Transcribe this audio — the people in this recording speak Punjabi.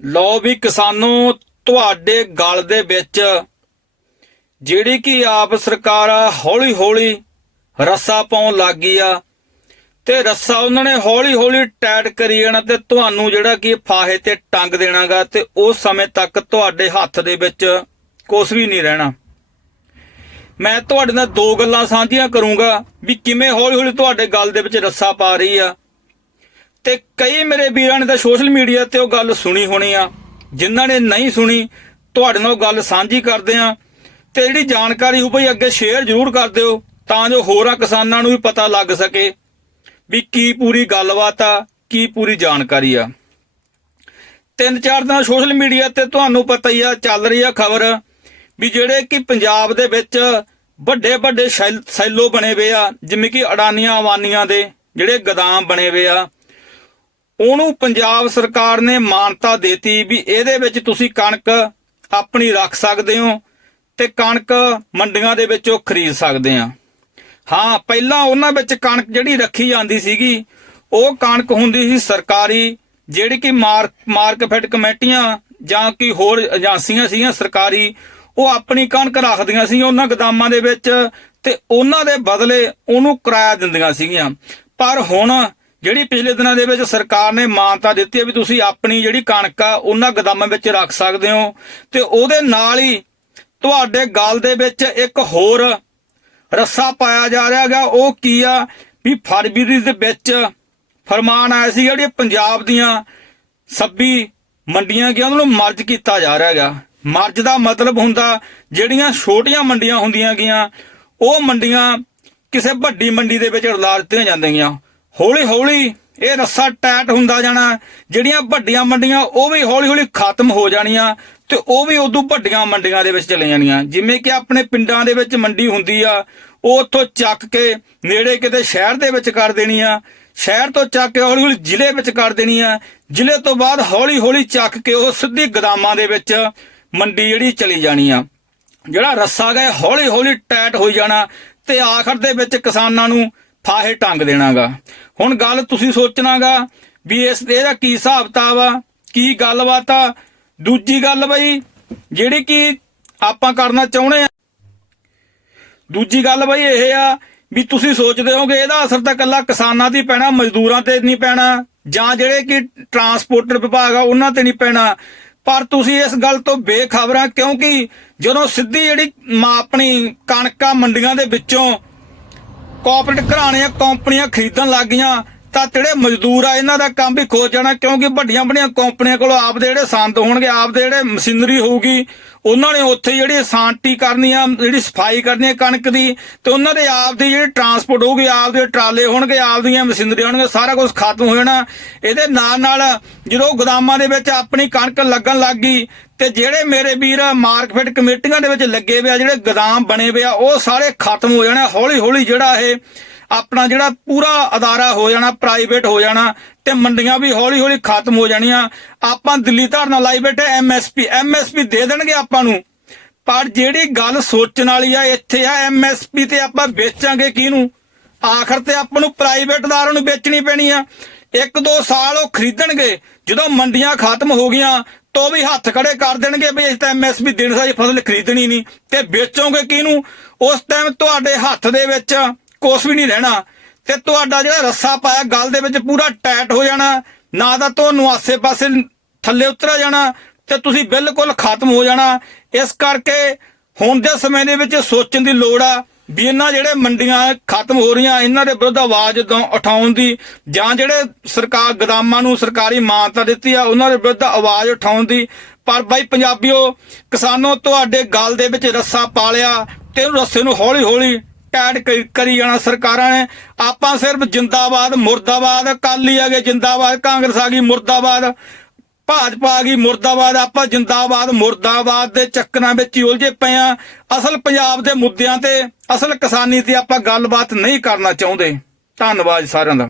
ਲੋ ਵੀ ਕਿਸਾਨੋ, ਤੁਹਾਡੇ ਗਲ ਦੇ ਵਿੱਚ ਜਿਹੜੀ ਕਿ ਆਪ ਸਰਕਾਰ ਹੌਲੀ ਹੌਲੀ ਰੱਸਾ ਪਾਉਣ ਲੱਗ ਗਈ ਆ ਤੇ ਰੱਸਾ ਉਹਨਾਂ ਨੇ ਹੌਲੀ ਹੌਲੀ ਟਾਈਟ ਕਰੀ ਜਾਣਾ ਤੇ ਤੁਹਾਨੂੰ ਜਿਹੜਾ ਕਿ ਫਾਹੇ ਤੇ ਟੰਗ ਦੇਣਾਗਾ ਤੇ ਉਸ ਸਮੇਂ ਤੱਕ ਤੁਹਾਡੇ ਹੱਥ ਦੇ ਵਿੱਚ ਕੁਝ ਵੀ ਨਹੀਂ ਰਹਿਣਾ। ਮੈਂ ਤੁਹਾਡੇ ਨਾਲ ਦੋ ਗੱਲਾਂ ਸਾਂਝੀਆਂ ਕਰੂੰਗਾ ਵੀ ਕਿਵੇਂ ਹੌਲੀ ਹੌਲੀ ਤੁਹਾਡੇ ਗੱਲ ਦੇ ਵਿੱਚ ਰੱਸਾ ਪਾ ਰਹੀ ਆ। ਤੇ ਕਈ ਮੇਰੇ ਵੀਰਾਂ ਨੇ ਤਾਂ ਸੋਸ਼ਲ ਮੀਡੀਆ ਤੇ ਉਹ ਗੱਲ ਸੁਣੀ ਹੋਣੀ ਆ। ਜਿਨ੍ਹਾਂ ਨੇ ਨਹੀਂ ਸੁਣੀ, ਤੁਹਾਡੇ ਨਾਲ ਉਹ ਗੱਲ ਸਾਂਝੀ ਕਰਦੇ ਆ। ਤੇ ਜਿਹੜੀ ਜਾਣਕਾਰੀ ਉਹ ਭਈ ਅੱਗੇ ਸ਼ੇਅਰ ਜ਼ਰੂਰ ਕਰ ਦਿਓ, ਤਾਂ ਜੋ ਹੋਰਾਂ ਕਿਸਾਨਾਂ ਨੂੰ ਵੀ ਪਤਾ ਲੱਗ ਸਕੇ ਵੀ ਕੀ ਪੂਰੀ ਗੱਲਬਾਤ ਆ, ਕੀ ਪੂਰੀ ਜਾਣਕਾਰੀ ਆ। ਤਿੰਨ ਚਾਰ ਦਿਨ ਸੋਸ਼ਲ ਮੀਡੀਆ ਤੇ ਤੁਹਾਨੂੰ ਪਤਾ ਹੀ ਆ, ਚੱਲ ਰਹੀ ਆ ਖਬਰ ਵੀ ਜਿਹੜੇ ਕਿ ਪੰਜਾਬ ਦੇ ਵਿੱਚ ਵੱਡੇ ਵੱਡੇ ਸ਼ੈਲ- ਸੈਲੋ ਬਣੇ ਹੋਏ ਆ, ਜਿਵੇਂ ਕਿ ਅਡਾਨੀਆਂ ਅਵਾਨੀਆਂ ਦੇ ਜਿਹੜੇ ਗਦਾਮ ਬਣੇ ਹੋਏ ਆ। ਉਹਨੂੰ ਪੰਜਾਬ ਸਰਕਾਰ ਨੇ ਮਾਨਤਾ ਦਿੱਤੀ ਵੀ ਇਹਦੇ ਵਿੱਚ ਤੁਸੀਂ ਕਣਕ ਆਪਣੀ ਰੱਖ ਸਕਦੇ ਹੋ ਤੇ ਕਣਕ ਮੰਡੀਆਂ ਦੇ ਵਿੱਚੋਂ ਖਰੀਦ ਸਕਦੇ ਆ। ਹਾਂ, ਪਹਿਲਾਂ ਉਹਨਾਂ ਵਿੱਚ ਕਣਕ ਜਿਹੜੀ ਰੱਖੀ ਜਾਂਦੀ ਸੀਗੀ, ਉਹ ਕਣਕ ਹੁੰਦੀ ਸੀ ਸਰਕਾਰੀ, ਜਿਹੜੀ ਕਿ ਮਾਰਕ ਮਾਰਕਫੈਡ ਕਮੇਟੀਆਂ ਜਾਂ ਕਿ ਹੋਰ ਏਜੰਸੀਆਂ ਸੀਗੀਆਂ ਸਰਕਾਰੀ, ਉਹ ਆਪਣੀ ਕਣਕ ਰੱਖਦੀਆਂ ਸੀ ਉਹਨਾਂ ਗਦਾਮਾਂ ਦੇ ਵਿੱਚ ਤੇ ਉਹਨਾਂ ਦੇ ਬਦਲੇ ਉਹਨੂੰ ਕਿਰਾਇਆ ਦਿੰਦੀਆਂ ਸੀਗੀਆਂ। ਪਰ ਹੁਣ ਜਿਹੜੀ ਪਿਛਲੇ ਦਿਨਾਂ ਦੇ ਵਿੱਚ ਸਰਕਾਰ ਨੇ ਮਾਨਤਾ ਦਿੱਤੀ ਹੈ ਵੀ ਤੁਸੀਂ ਆਪਣੀ ਜਿਹੜੀ ਕਣਕ ਆ, ਉਹਨਾਂ ਗਦਾਮਾਂ ਵਿੱਚ ਰੱਖ ਸਕਦੇ ਹੋ ਤੇ ਉਹਦੇ ਨਾਲ ਹੀ ਤੁਹਾਡੇ ਗਲ ਦੇ ਵਿੱਚ ਇੱਕ ਹੋਰ ਰੱਸਾ ਪਾਇਆ ਜਾ ਰਿਹਾ ਹੈਗਾ, ਉਹ ਕੀ ਆ ਵੀ ਫਰਵਰੀ ਦੇ ਵਿੱਚ ਫਰਮਾਨ ਆਇਆ ਸੀ ਜਿਹੜੀ ਪੰਜਾਬ ਦੀਆਂ 26 ਮੰਡੀਆਂ ਗਿਆ, ਉਹਨਾਂ ਨੂੰ ਮਰਜ ਕੀਤਾ ਜਾ ਰਿਹਾ ਹੈਗਾ। ਮਰਜ ਦਾ ਮਤਲਬ ਹੁੰਦਾ ਜਿਹੜੀਆਂ ਛੋਟੀਆਂ ਮੰਡੀਆਂ ਹੁੰਦੀਆਂ ਗੀਆਂ ਉਹ ਮੰਡੀਆਂ ਕਿਸੇ ਵੱਡੀ ਮੰਡੀ ਦੇ ਵਿੱਚ ਰਲਾ ਦਿੱਤੀਆਂ ਜਾਂਦੀਆਂ। ਹੌਲੀ ਹੌਲੀ ਇਹ ਰੱਸਾ ਟੈਟ ਹੁੰਦਾ ਜਾਣਾ, ਜਿਹੜੀਆਂ ਵੱਡੀਆਂ ਮੰਡੀਆਂ ਉਹ ਵੀ ਹੌਲੀ ਹੌਲੀ ਖਤਮ ਹੋ ਜਾਣੀਆਂ ਤੇ ਉਹ ਵੀ ਉਦੋਂ ਵੱਡੀਆਂ ਮੰਡੀਆਂ ਦੇ ਵਿੱਚ ਚਲੇ ਜਾਣੀਆਂ। ਜਿਵੇਂ ਕਿ ਆਪਣੇ ਪਿੰਡਾਂ ਦੇ ਵਿੱਚ ਮੰਡੀ ਹੁੰਦੀ ਆ, ਉਹ ਉੱਥੋਂ ਚੱਕ ਕੇ ਨੇੜੇ ਕਿਤੇ ਸ਼ਹਿਰ ਦੇ ਵਿੱਚ ਕਰ ਦੇਣੀ ਆ। ਸ਼ਹਿਰ ਤੋਂ ਚੱਕ ਕੇ ਹੌਲੀ ਹੌਲੀ ਜ਼ਿਲ੍ਹੇ ਵਿੱਚ ਕਰ ਦੇਣੀ ਆ। ਜ਼ਿਲ੍ਹੇ ਤੋਂ ਬਾਅਦ ਹੌਲੀ ਹੌਲੀ ਚੱਕ ਕੇ ਉਹ ਸਿੱਧੀ ਗਦਾਮਾਂ ਦੇ ਵਿੱਚ ਮੰਡੀ ਜਿਹੜੀ ਚਲੀ ਜਾਣੀ ਆ। ਜਿਹੜਾ ਰੱਸਾ ਗਏ ਹੌਲੀ ਹੌਲੀ ਟੈਟ ਹੋਈ ਜਾਣਾ ਤੇ ਆਖਰ ਦੇ ਵਿੱਚ ਕਿਸਾਨਾਂ ਨੂੰ ਫਾਹੇ ਟੰਗ ਦੇਣਾਗਾ। ਹੁਣ ਗੱਲ ਤੁਸੀਂ ਸੋਚਣਾਗਾ ਵੀ ਇਸ ਇਹਦਾ ਕੀ ਹਿਸਾਬ ਕਿਤਾਬ ਆ, ਕੀ ਗੱਲਬਾਤ ਆ। ਦੂਜੀ ਗੱਲ ਬਈ, ਜਿਹੜੀ ਕਿ ਆਪਾਂ ਕਰਨਾ ਚਾਹੁੰਦੇ ਆ। ਦੂਜੀ ਗੱਲ ਬਈ ਇਹ ਆ ਵੀ ਤੁਸੀਂ ਸੋਚਦੇ ਹੋਗੇ ਇਹਦਾ ਅਸਰ ਤਾਂ ਕੱਲਾ ਕਿਸਾਨਾਂ ਤੇ ਪੈਣਾ, ਮਜ਼ਦੂਰਾਂ ਤੇ ਨਹੀਂ ਪੈਣਾ, ਜਾਂ ਜਿਹੜੇ ਕਿ ਟਰਾਂਸਪੋਰਟਰ ਵਿਭਾਗ ਆ ਉਹਨਾਂ ਤੇ ਨਹੀਂ ਪੈਣਾ। ਪਰ ਤੁਸੀਂ ਇਸ ਗੱਲ ਤੋਂ ਬੇਖਬਰ ਆ ਕਿਉਂਕਿ ਜਦੋਂ ਸਿੱਧੀ ਜਿਹੜੀ ਮ- ਆਪਣੀ ਕਣਕਾਂ ਮੰਡੀਆਂ ਦੇ ਵਿੱਚੋਂ ਕਾਰਪੋਰੇਟ ਘਰਾਣੇ ਕੰਪਨੀਆਂ ਖਰੀਦਣ ਲੱਗ ਗਈਆਂ, ਤਾਂ ਜਿਹੜੇ ਮਜ਼ਦੂਰ ਆ, ਇਹਨਾਂ ਦਾ ਕੰਮ ਵੀ ਖੋ ਜਾਣਾ, ਕਿਉਂਕਿ ਵੱਡੀਆਂ ਵੱਡੀਆਂ ਕੰਪਨੀਆਂ ਕੋਲ ਆਪਦੇ ਜਿਹੜੇ ਸੰਦ ਹੋਣਗੇ, ਆਪਦੇ ਜਿਹੜੇ ਮਸ਼ੀਨਰੀ ਹੋਊਗੀ, ਉਹਨਾਂ ਨੇ ਉੱਥੇ ਜਿਹੜੀ ਸਾਂਟੀ ਕਰਨੀ ਆ, ਜਿਹੜੀ ਸਫ਼ਾਈ ਕਰਨੀ ਆ ਕਣਕ ਦੀ, ਤੇ ਉਹਨਾਂ ਦੇ ਆਪਦੀ ਜਿਹੜੀ ਟਰਾਂਸਪੋਰਟ ਹੋਊਗੀ, ਆਪਦੇ ਟਰਾਲੇ ਹੋਣਗੇ, ਆਪਦੀਆਂ ਮਸ਼ੀਨਰੀ ਹੋਣਗੇ ਸਾਰਾ ਕੁਝ ਖਤਮ ਹੋ ਜਾਣਾ। ਇਹਦੇ ਨਾਲ ਨਾਲ ਜਦੋਂ ਗੋਦਾਮਾਂ ਦੇ ਵਿੱਚ ਆਪਣੀ ਕਣਕ ਲੱਗਣ ਲੱਗ ਗਈ ਤੇ ਜਿਹੜੇ ਮੇਰੇ ਵੀਰ ਮਾਰਕਫੈਟ ਕਮੇਟੀਆਂ ਦੇ ਵਿੱਚ ਲੱਗੇ ਹੋਏ ਆ, ਜਿਹੜੇ ਗੋਦਾਮ ਬਣੇ ਹੋਏ ਆ, ਉਹ ਸਾਰੇ ਖਤਮ ਹੋ ਜਾਣੇ ਹੌਲੀ ਹੌਲੀ ਜਿਹੜਾ ਇਹ ਆਪਣਾ ਜਿਹੜਾ ਪੂਰਾ ਅਦਾਰਾ ਹੋ ਜਾਣਾ ਪ੍ਰਾਈਵੇਟ ਹੋ ਜਾਣਾ ਤੇ ਮੰਡੀਆਂ ਵੀ ਹੌਲੀ ਹੌਲੀ ਖਤਮ ਹੋ ਜਾਣੀਆਂ। ਆਪਾਂ ਦਿੱਲੀ ਧਰਨਾ ਲਾਈ ਬੈਠੇ ਐਮਐਸਪੀ ਐਮਐਸਪੀ ਦੇ ਦੇਣਗੇ ਆਪਾਂ ਨੂੰ। ਪਰ ਜਿਹੜੀ ਗੱਲ ਸੋਚਣ ਵਾਲੀ ਆ, ਇੱਥੇ ਆ ਐਮਐਸਪੀ ਤੇ ਆਪਾਂ ਵੇਚਾਂਗੇ ਕਿਹਨੂੰ? ਆਖਰ ਤੇ ਆਪਾਂ ਨੂੰ ਪ੍ਰਾਈਵੇਟ ਅਦਾਰਿਆਂ ਨੂੰ ਵੇਚਣੀ ਪੈਣੀ ਆ। ਇੱਕ ਦੋ ਸਾਲ ਉਹ ਖਰੀਦਣਗੇ। ਜਦੋਂ ਮੰਡੀਆਂ ਖਤਮ ਹੋ ਗਈਆਂ ਤੋਂ ਵੀ ਹੱਥ ਖੜੇ ਕਰ ਦੇਣਗੇ ਵੀ ਇਸ ਤਾਂ ਐਮਐਸਪੀ ਦੇਣ ਸਾਰੀ ਫਸਲ ਖਰੀਦਣੀ ਨਹੀਂ ਤੇ ਵੇਚੋਗੇ ਕਿਹਨੂੰ? ਉਸ ਟਾਈਮ ਤੁਹਾਡੇ ਹੱਥ ਦੇ ਵਿੱਚ ਕੁਛ ਵੀ ਨਹੀਂ ਰਹਿਣਾ ਤੇ ਤੁਹਾਡਾ ਜਿਹੜਾ ਰੱਸਾ ਪਾਇਆ, ਗਲ ਦੇ ਵਿੱਚ ਪੂਰਾ ਟਾਈਟ ਹੋ ਜਾਣਾ, ਨਾ ਤਾਂ ਤੁਹਾਨੂੰ ਆਸੇ-ਪਾਸੇ ਥੱਲੇ ਉਤਰਿਆ ਜਾਣਾ ਤੇ ਤੁਸੀਂ ਬਿਲਕੁਲ ਖਤਮ ਹੋ ਜਾਣਾ। ਇਸ ਕਰਕੇ ਹੁਣ ਦੇ ਸਮੇਂ ਦੇ ਵਿੱਚ ਸੋਚਣ ਦੀ ਲੋੜ ਆ ਵੀ ਇਹਨਾਂ ਜਿਹੜੇ ਮੰਡੀਆਂ ਖਤਮ ਹੋ ਰਹੀਆਂ, ਇਹਨਾਂ ਦੇ ਵਿਰੁੱਧ ਆਵਾਜ਼ ਉਠਾਉਣ ਦੀ ਜਾਂ ਜਿਹੜੇ ਸਰਕਾਰ ਗਦਾਮਾਂ ਨੂੰ ਸਰਕਾਰੀ ਮਾਨਤਾ ਦਿੱਤੀ ਆ, ਉਹਨਾਂ ਦੇ ਵਿਰੁੱਧ ਆਵਾਜ਼ ਉਠਾਉਣ ਦੀ। ਪਰ ਬਾਈ ਪੰਜਾਬੀਓ, ਕਿਸਾਨੋ, ਤੁਹਾਡੇ ਗੱਲ ਦੇ ਵਿੱਚ ਰੱਸਾ ਪਾ ਲਿਆ ਤੇ ਰੱਸੇ ਨੂੰ ਹੌਲੀ ਹੌਲੀ ਟੈਡ ਕਰੀ- ਕਰੀ ਜਾਣਾ ਸਰਕਾਰਾਂ ਨੇ। ਆਪਾਂ ਸਿਰਫ ਜਿੰਦਾਬਾਦ, ਮੁਰਦਾਬਾਦ, ਅਕਾਲੀ ਆ ਗਏ, ਜਿੰਦਾਬਾਦ, ਕਾਂਗਰਸ ਆ ਗਈ, ਮੁਰਦਾਬਾਦ। ਭਾਜਪਾ ਆ ਗਈ, ਮੁਰਦਾਬਾਦ, ਆਪਾਂ ਜਿੰਦਾਬਾਦ, ਮੁਰਦਾਬਾਦ ਦੇ ਚੱਕਰਾਂ ਵਿੱਚ ਹੀ ਉਲਝੇ ਪਏ ਆ ਅਸਲ ਪੰਜਾਬ ਦੇ ਮੁੱਦਿਆਂ ਤੇ, ਅਸਲ ਕਿਸਾਨੀ ਤੇ ਆਪਾਂ ਗੱਲਬਾਤ ਨਹੀਂ ਕਰਨਾ ਚਾਹੁੰਦੇ। ਧੰਨਵਾਦ ਸਾਰਿਆਂ ਦਾ।